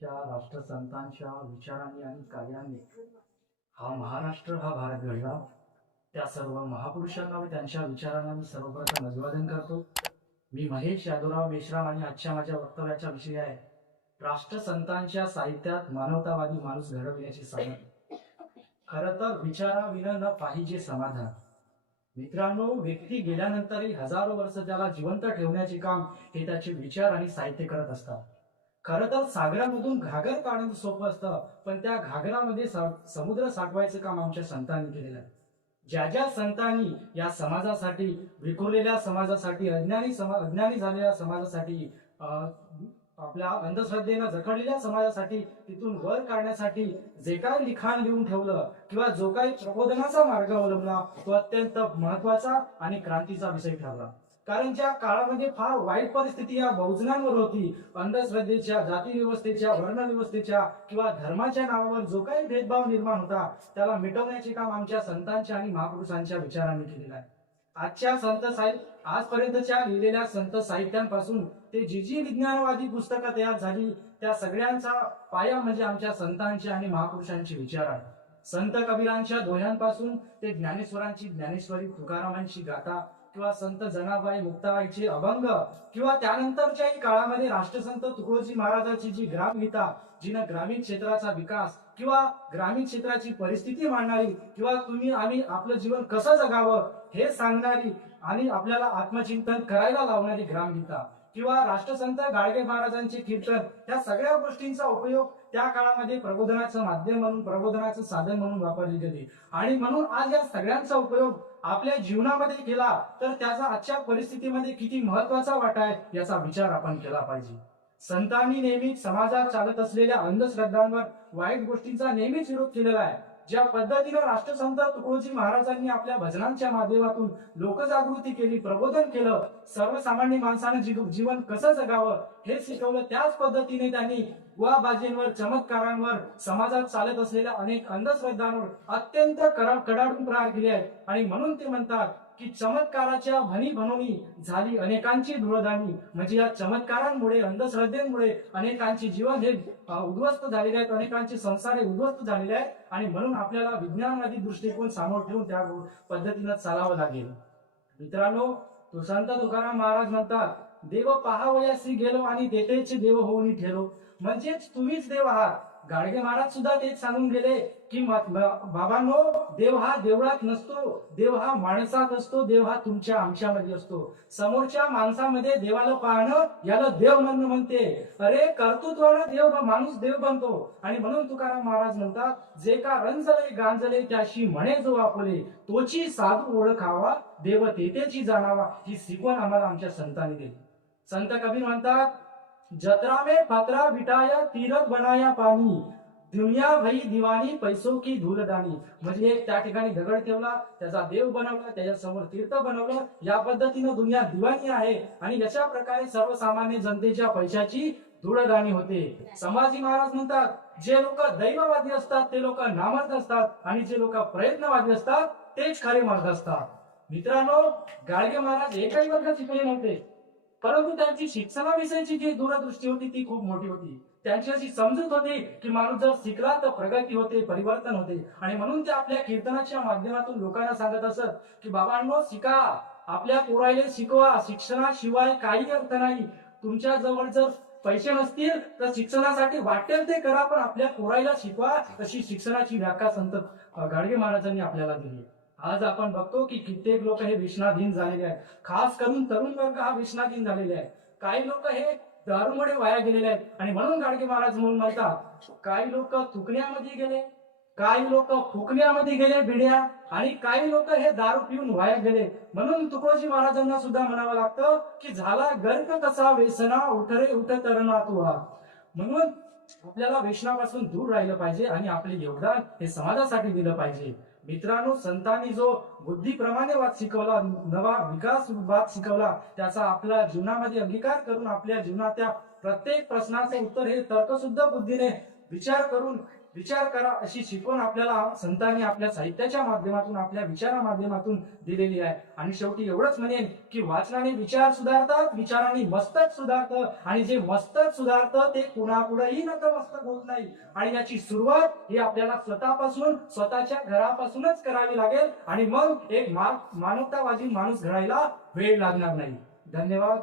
त्या राष्ट्रसंतांच्या विचारांनी आणि कार्यांनी हा महाराष्ट्र हा भारत घडला. त्या सर्व महापुरुषांना व त्यांच्या विचारांना मी सर्वप्रथम अभिवादन करतो. मी महेश यादवराव मेश्राम आणि आजच्या माझ्या वक्तव्याचा विषय आहे राष्ट्रसंतांच्या साहित्यात मानवतावादी माणूस घडविण्याचे साधन. खरं तर विचाराविना न पाहिजे समाधान. मित्रांनो, व्यक्ती गेल्यानंतरही हजारो वर्ष त्याला जिवंत ठेवण्याचे काम हे त्याचे विचार आणि साहित्य करत असतात. खरं तर सागरामधून घागर काढणं सोपं असतं, पण त्या घागरामध्ये समुद्र साठवायचं काम आमच्या संतांनी केलेलं आहे. ज्या ज्या संतांनी या समाजासाठी, विखुरलेल्या समाजासाठी, अज्ञानी झालेल्या समाजासाठी, आपल्या अंधश्रद्धेनं जखडलेल्या समाजासाठी तिथून वर काढण्यासाठी जे काही लिखाण लिहून ठेवलं किंवा जो काही प्रबोधनाचा मार्ग अवलंबला तो अत्यंत महत्वाचा आणि क्रांतीचा विषय ठरला. कारण ज्या काळामध्ये फार वाईट परिस्थिती या बहुजनांवर होती, अंधश्रद्धेच्या, जाती व्यवस्थेच्या, वर्ण व्यवस्थेच्या किंवा धर्माच्या नावावर जो काही भेदभाव निर्माण होता त्याला मिटवण्याचे काम आमच्या संतांच्या आणि महापुरुषांच्या विचारांनी केलेलं आहे. आजच्या आजपर्यंतच्या लिहिलेल्या संत साहित्यांपासून ते जी विज्ञानवादी पुस्तकं तयार झाली त्या सगळ्यांचा पाया म्हणजे आमच्या संतांचे आणि महापुरुषांचे विचार आहे. संत कबीरांच्या दोह्यांपासून ते ज्ञानेश्वरांची ज्ञानेश्वरी, तुकारामांची गाथा किंवा संत जनाबाई मुक्ताबाईचे अभंग किंवा त्यानंतरच्याही काळामध्ये राष्ट्रसंत तुकडोजी महाराजांची जी ग्रामगीता, जिनं ग्रामीण क्षेत्राचा विकास किंवा ग्रामीण क्षेत्राची परिस्थिती मांडणारी किंवा तुम्ही आम्ही आपलं जीवन कसं जगावं हे सांगणारी आणि आपल्याला आत्मचिंतन करायला लावणारी ग्रामगीता किंवा राष्ट्रसंत गाडगे महाराजांचे कीर्तन, या सगळ्या गोष्टींचा उपयोग त्या काळामध्ये प्रबोधनाचं माध्यम म्हणून, प्रबोधनाचं साधन म्हणून वापरले गेले. आणि म्हणून आज या सगळ्यांचा उपयोग आपल्या जीवनामध्ये केला तर त्याचा आजच्या परिस्थितीमध्ये किती महत्वाचा वाटा आहे याचा विचार आपण केला पाहिजे. संतांनी नेहमी समाजात चालत असलेल्या अंधश्रद्धांवर, वाईट गोष्टींचा नेहमीच विरोध केलेला आहे. ज्या पद्धतीनं राष्ट्रसंत तुकडोजी महाराजांनी आपल्या भजनांच्या माध्यमातून लोकजागृती केली, प्रबोधन केलं, सर्वसामान्य माणसानं जीवन कसं जगावं हे शिकवलं, त्याच पद्धतीने त्यांनी बुवाबाजींवर, चमत्कारांवर, समाजात चालत असलेल्या अनेक अंधश्रद्धांवर अत्यंत कडाडून प्रहार केले आहेत. आणि म्हणून ते म्हणतात की चमत्काराच्या भनी भनोनी झाली अनेकांची धुळदाणी. म्हणजे या चमत्कारांमुळे, अंधश्रद्धेमुळे अनेकांची जीवन हे उद्ध्वस्त झालेले आहेत, अनेकांचे संसार हे उद्ध्वस्त झालेले आहेत. आणि म्हणून आपल्याला विज्ञानवादी दृष्टिकोन समोर ठेवून त्या पद्धतीनं चालावं लागेल. मित्रांनो, तो संत तुकाराम महाराज म्हणतात, देव पहावयासी गेलो आणि तेथेच देव होऊन ठेलो. म्हणजेच तुम्हीच देव आहात. गाडगे महाराज सुद्धा तेच सांगून गेले की बाबांनो, देव हा देवळात नसतो, देव हा माणसात असतो, देव हा तुमच्या आमच्यामध्ये असतो. समोरच्या माणसामध्ये देवाला पाहणं याला देव म्हणणं म्हणते. अरे कर्तृत्वानं माणूस देव बनतो. आणि म्हणून तुकाराम महाराज म्हणतात, जे का रंजले गांजले त्याशी म्हणे जो आपुले, तोची साधू ओळखावा देव तेथेची जाणावा. ही शिकवण आम्हाला आमच्या संतांनी दिली. संत कबीर म्हणतात, जत्रा में पत्रा बिटाया तीरथ बनाया पाणी, दुनिया भई दिवाणी पैसो की धूलदानी. म्हणजे एक त्या ठिकाणी दगड ठेवला, त्याचा देव बनवला, त्याच्या समोर तीर्थ बनवलं. या पद्धतीनं दुनिया दिवाणी आहे आणि अशा प्रकारे सर्वसामान्य जनतेच्या पैशाची धूळदाणी होते. संभाजी महाराज म्हणतात, जे लोक दैववादी असतात ते लोक नामर्द असतात आणि जे लोक प्रयत्नवादी असतात तेच खरे मर्द असतात. मित्रांनो, गाडगे महाराज एकही वर्ग शिकले नव्हते, परंतु त्यांची शिक्षणाविषयीची जी दूरदृष्टी होती ती खूप मोठी होती. त्यांची अशी समजूत होती की माणूस जर शिकला तर प्रगती होते, परिवर्तन होते. आणि म्हणून ते आपल्या कीर्तनाच्या माध्यमातून लोकांना सांगत असत की बाबांनो, शिका, आपल्या पोरायले शिकवा, शिक्षणाशिवाय काही अर्थ नाही. तुमच्या जवळ जर पैसे नसतील तर शिक्षणासाठी वाटेल ते करा, पण आपल्या पोरायला शिकवा. अशी शिक्षणाची व्याख्या संत गाडगे महाराजांनी आपल्याला दिली. आज आपण बघतो की कित्येक लोक हे व्यसनाधीन झालेले आहेत. खास करून तरुण वर्ग हा व्यसनाधीन झालेले आहे. काही लोक हे दारूमुळे वाया गेलेले आहेत. आणि म्हणून गाडगे महाराज म्हणून म्हणतात, काही लोक थुकण्यामध्ये गेले, काही लोक फुकण्यामध्ये गेले बिड्या, आणि काही लोक हे दारू पिऊन वाया गेले. म्हणून तुकडोजी महाराजांना सुद्धा म्हणावं लागतं की झाला गर्क कसा व्यसना, उठ रे उठ तरुणा तू हा. म्हणून आपल्याला व्यसनापासून दूर राहिलं पाहिजे आणि आपले योगदान हे समाजासाठी दिलं पाहिजे. मित्रांनो, संतांनी जो बुद्धीप्रमाणे वाद शिकवला, नवा विकास वाद शिकवला, त्याचा आपल्या जीवनामध्ये अंगीकार करून आपल्या जीवनात त्या प्रत्येक प्रश्नाचे उत्तर हे तर्कशुद्ध बुद्धीने विचार करून विचार करा अशी शिकवण आपल्याला संतांनी आपल्या साहित्याच्या माध्यमातून आपल्या विचारा माध्यमातून दिलेली आहे. आणि शेवटी एवढंच म्हणेन की वाचनाने विचार सुधारतात, विचाराने मस्तक सुधारतं, आणि जे मस्तक सुधारतं ते कुणापुढेही नतमस्तक होत नाही. आणि याची सुरुवात ही आपल्याला स्वतःपासून, स्वतःच्या घरापासूनच करावी लागेल, आणि मग एक मानवतावादी माणूस घडायला वेळ लागणार नाही. धन्यवाद.